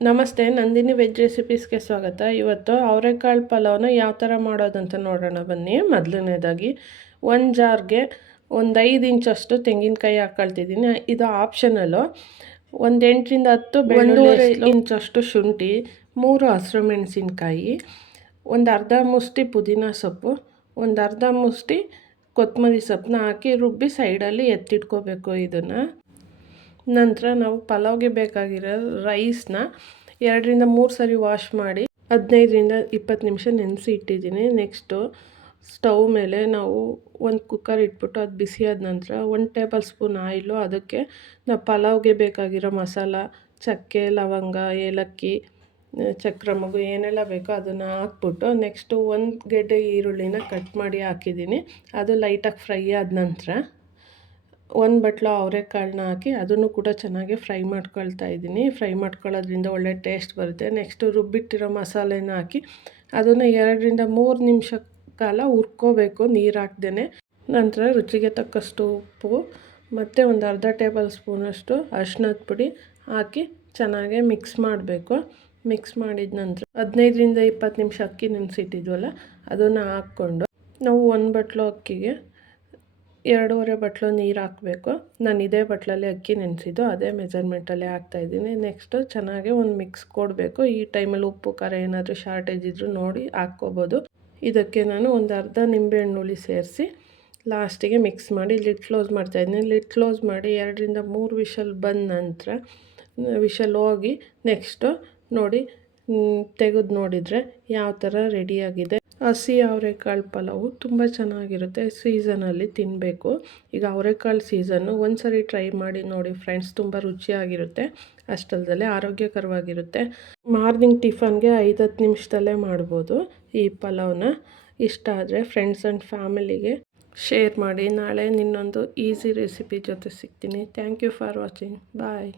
ನಮಸ್ತೆ ನಂದಿನಿ ವೆಜ್ ರೆಸಿಪೀಸ್ಗೆ ಸ್ವಾಗತ. ಇವತ್ತು ಅವರೆಕಾಳು ಪಲಾವ್ನ ಯಾವ ಥರ ಮಾಡೋದಂತ ನೋಡೋಣ ಬನ್ನಿ. ಮೊದಲನೇದಾಗಿ ಒಂದು ಜಾರ್ಗೆ ಒಂದು ಐದು ಇಂಚಷ್ಟು ತೆಂಗಿನಕಾಯಿ ಹಾಕೊಳ್ತಿದ್ದೀನಿ. ಇದು ಆಪ್ಷನಲ್ಲು ಒಂದು ಎಂಟರಿಂದ ಹತ್ತು ಒಂದೂವರೆ ಇಂಚಷ್ಟು ಶುಂಠಿ ಮೂರು ಹಸಿರು ಮೆಣಸಿನ್ಕಾಯಿ ಒಂದು ಅರ್ಧ ಮುಷ್ಟಿ ಪುದೀನ ಸೊಪ್ಪು ಒಂದು ಅರ್ಧ ಮುಷ್ಟಿ ಕೊತ್ತಂಬರಿ ಸೊಪ್ಪನ್ನ ಹಾಕಿ ರುಬ್ಬಿ ಸೈಡಲ್ಲಿ ಎತ್ತಿಟ್ಕೋಬೇಕು ಇದನ್ನು. ನಂತರ ನಾವು ಪಲಾವ್ಗೆ ಬೇಕಾಗಿರೋ ರೈಸ್ನ ಎರಡರಿಂದ ಮೂರು ಸರಿ ವಾಶ್ ಮಾಡಿ ಹದಿನೈದರಿಂದ ಇಪ್ಪತ್ತು ನಿಮಿಷ ನೆನೆಸಿ ಇಟ್ಟಿದ್ದೀನಿ ನೆಕ್ಸ್ಟು ಸ್ಟವ್ ಮೇಲೆ ನಾವು ಒಂದು ಕುಕ್ಕರ್ ಇಟ್ಬಿಟ್ಟು ಅದು ಬಿಸಿಯಾದ ನಂತರ ಒಂದು ಟೇಬಲ್ ಸ್ಪೂನ್ ಆಯಿಲು ಅದಕ್ಕೆ ನಾವು ಪಲಾವ್ಗೆ ಬೇಕಾಗಿರೋ ಮಸಾಲ, ಚಕ್ಕೆ, ಲವಂಗ, ಏಲಕ್ಕಿ, ಚಕ್ರ ಮಗು ಏನೆಲ್ಲ ಬೇಕೋ ಅದನ್ನು ಹಾಕ್ಬಿಟ್ಟು ನೆಕ್ಸ್ಟು ಒಂದು ಗೆಡ್ಡೆ ಈರುಳ್ಳಿನ ಕಟ್ ಮಾಡಿ ಹಾಕಿದ್ದೀನಿ. ಅದು ಲೈಟಾಗಿ ಫ್ರೈ ಆದ ನಂತರ ಒಂದು ಬಟ್ಲು ಅವರೆಕಾಳನ್ನ ಹಾಕಿ ಅದನ್ನು ಕೂಡ ಚೆನ್ನಾಗಿ ಫ್ರೈ ಮಾಡ್ಕೊಳ್ತಾ ಇದ್ದೀನಿ. ಫ್ರೈ ಮಾಡ್ಕೊಳ್ಳೋದ್ರಿಂದ ಒಳ್ಳೆ ಟೇಸ್ಟ್ ಬರುತ್ತೆ. ನೆಕ್ಸ್ಟು ರುಬ್ಬಿಟ್ಟಿರೋ ಮಸಾಲೆನ ಹಾಕಿ ಅದನ್ನು ಎರಡರಿಂದ ಮೂರು ನಿಮಿಷ ಕಾಲ ಹುರ್ಕೋಬೇಕು. ನೀರು ಹಾಕ್ದೇ ನಂತರ ರುಚಿಗೆ ತಕ್ಕಷ್ಟು ಉಪ್ಪು ಮತ್ತು ಒಂದು ಅರ್ಧ ಟೇಬಲ್ ಸ್ಪೂನಷ್ಟು ಅರ್ಶಿನದ ಪುಡಿ ಹಾಕಿ ಚೆನ್ನಾಗಿ ಮಿಕ್ಸ್ ಮಾಡಬೇಕು. ಮಿಕ್ಸ್ ಮಾಡಿದ ನಂತರ ಹದಿನೈದರಿಂದ ಇಪ್ಪತ್ತು ನಿಮಿಷ ಅಕ್ಕಿ ನೆನೆಸಿಟ್ಟಿದ್ವಲ್ಲ, ಅದನ್ನು ಹಾಕ್ಕೊಂಡು ನಾವು ಒಂದು ಬಟ್ಲು ಅಕ್ಕಿಗೆ ಎರಡೂವರೆ ಬಟ್ಲು ನೀರು ಹಾಕಬೇಕು. ನಾನು ಇದೇ ಬಟ್ಲಲ್ಲಿ ಅಕ್ಕಿ ನೆನೆಸಿದ್ದು, ಅದೇ ಮೆಝರ್ಮೆಂಟಲ್ಲೇ ಹಾಕ್ತಾ ಇದ್ದೀನಿ. ನೆಕ್ಸ್ಟು ಚೆನ್ನಾಗಿ ಒಂದು ಮಿಕ್ಸ್ ಕೊಡಬೇಕು. ಈ ಟೈಮಲ್ಲಿ ಉಪ್ಪು, ಖಾರ ಏನಾದರೂ ಶಾರ್ಟೇಜ್ ಇದ್ದರೂ ನೋಡಿ ಹಾಕ್ಕೋಬೋದು. ಇದಕ್ಕೆ ನಾನು ಒಂದು ಅರ್ಧ ನಿಂಬೆಹಣ್ಣು ಹುಳಿ ಸೇರಿಸಿ ಲಾಸ್ಟಿಗೆ ಮಿಕ್ಸ್ ಮಾಡಿ ಲಿಡ್ ಕ್ಲೋಸ್ ಮಾಡ್ತಾಯಿದ್ದೀನಿ ಲಿಡ್ ಕ್ಲೋಸ್ ಮಾಡಿ ಎರಡರಿಂದ ಮೂರು ವಿಷಲ್ ಬಂದ ನಂತರ, ವಿಷಲ್ ಹೋಗಿ ನೆಕ್ಸ್ಟು ನೋಡಿ ತೆಗೆದು ನೋಡಿದರೆ ಯಾವ ಥರ ರೆಡಿಯಾಗಿದೆ ಹಸಿ ಅವರೆಕಾಳು ಪಲಾವು ತುಂಬ ಚೆನ್ನಾಗಿರುತ್ತೆ ಸೀಸನಲ್ಲಿ ತಿನ್ನಬೇಕು ಈಗ ಅವರೆಕಾಳು ಸೀಸನ್ನು ಒಂದು ಸರಿ ಟ್ರೈ ಮಾಡಿ ನೋಡಿ ಫ್ರೆಂಡ್ಸ್, ತುಂಬ ರುಚಿಯಾಗಿರುತ್ತೆ, ಅಷ್ಟಲ್ದಲ್ಲೇ ಆರೋಗ್ಯಕರವಾಗಿರುತ್ತೆ. ಮಾರ್ನಿಂಗ್ ಟಿಫನ್ಗೆ ಐದು ಹತ್ತು ನಿಮಿಷದಲ್ಲೇ ಮಾಡ್ಬೋದು ಈ ಪಲಾವ್ನ. ಇಷ್ಟ ಆದರೆ ಫ್ರೆಂಡ್ಸ್ ಆ್ಯಂಡ್ ಫ್ಯಾಮಿಲಿಗೆ ಶೇರ್ ಮಾಡಿ. ನಾಳೆ ನಿನ್ನೊಂದು ಈಸಿ ರೆಸಿಪಿ ಜೊತೆ ಸಿಗ್ತೀನಿ. Thank you for watching. Bye.